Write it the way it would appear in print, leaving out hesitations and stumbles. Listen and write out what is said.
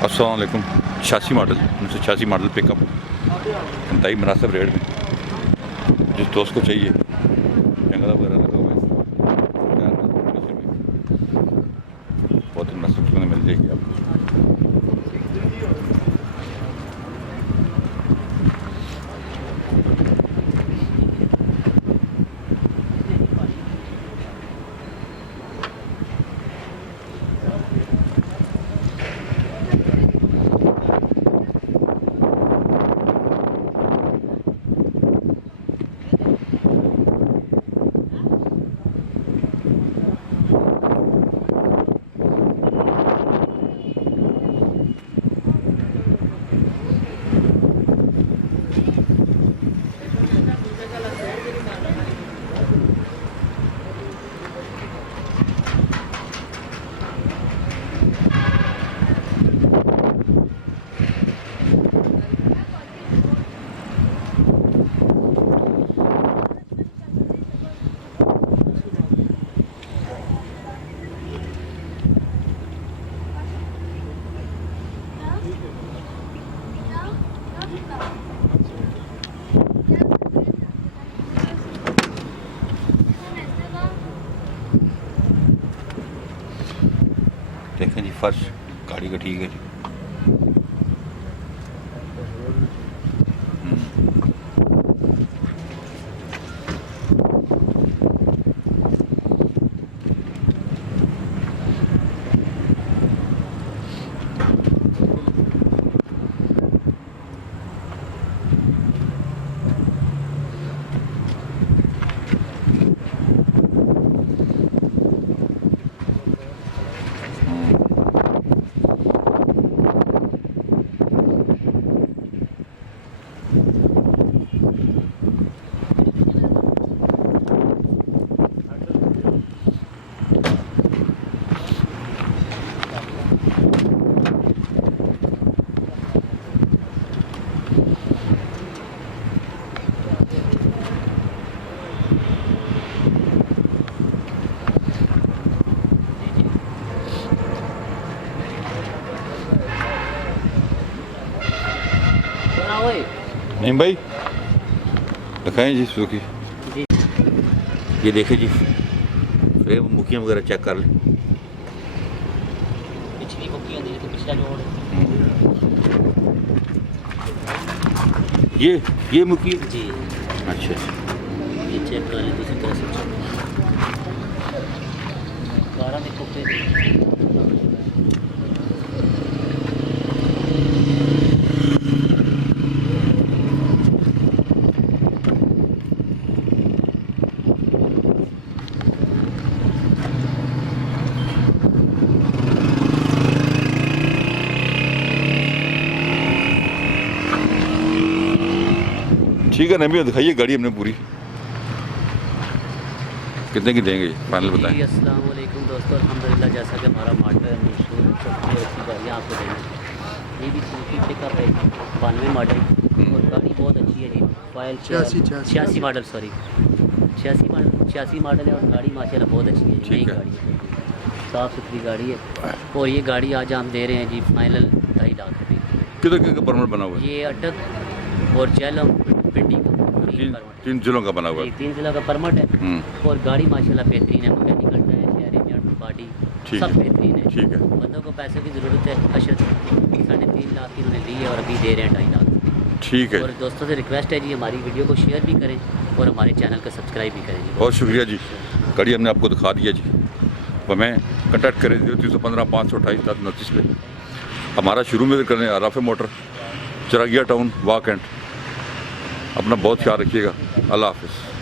अस्सलाम वालेकुम। 86 model 1986 model pickup इंतहाई मुनासिब रेट में जिस दोस्त को चाहिए, जंगला वगैरह लगा हुआ है, बहुत ही मुनासिब में मिल जाएगी आपको। देखें जी, फर्श गाड़ी का ठीक है जी। नहीं भाई, दिखाएं जी सुजुकी जी। ये देखें जी, फ्रेम मुखियाँ वगैरह चेक कर लें। पिछली मुखियाँ देखिए, पिछला जोड़ ये मुखी जी। अच्छा, ये चेक कर लें दूसरी तरह से। गारा देखो फिर ठीक है। नहीं दिखाइए गाड़ी हमने पूरी कितने की देंगे फाइनल बताएं। अस्सलाम वालेकुम दोस्तों, अल्हम्दुलिल्लाह जैसा कि हमारा मॉडल मशहूर सबसे अच्छी गाड़ियाँ आपको देंगे। ये भी सुजुकी पिकअप है 92 मॉडल और गाड़ी बहुत अच्छी है जी। फाइल 86 मॉडल, सॉरी 86 मॉडल है और गाड़ी माशाल्लाह बहुत अच्छी है। नई गाड़ी है, साफ़ सुथरी गाड़ी है। और ये गाड़ी आज हम दे रहे हैं जी फाइनल 2.5 लाख रुपये। कितने परमिट बना हुआ है? ये अटक और झेलम पिंडी का तीन जिलों का बना हुआ है। 3 जिलों का परमिट है। और गाड़ी माशाल्लाह बेहतरीन है, mechanical tyre, share engine, body सब बेहतरीन है। ठीक है। बंदों को पैसे की ज़रूरत है, अशद 3.5 लाख की उन्होंने दी है और अभी दे रहे हैं 2.5 लाख। ठीक है। और दोस्तों से रिक्वेस्ट है जी, हमारी वीडियो को शेयर भी करें और हमारे चैनल को सब्सक्राइब भी करें जी। बहुत शुक्रिया जी। गाड़ी हमने आपको दिखा दिया जी। हमें कॉन्टैक्ट करें 0315 528 729 पे। हमारा शुरू में करने आराफे मोटर, चिरागिया टाउन, वाक एंड। अपना बहुत ख्याल रखिएगा। अल्लाह हाफिज़।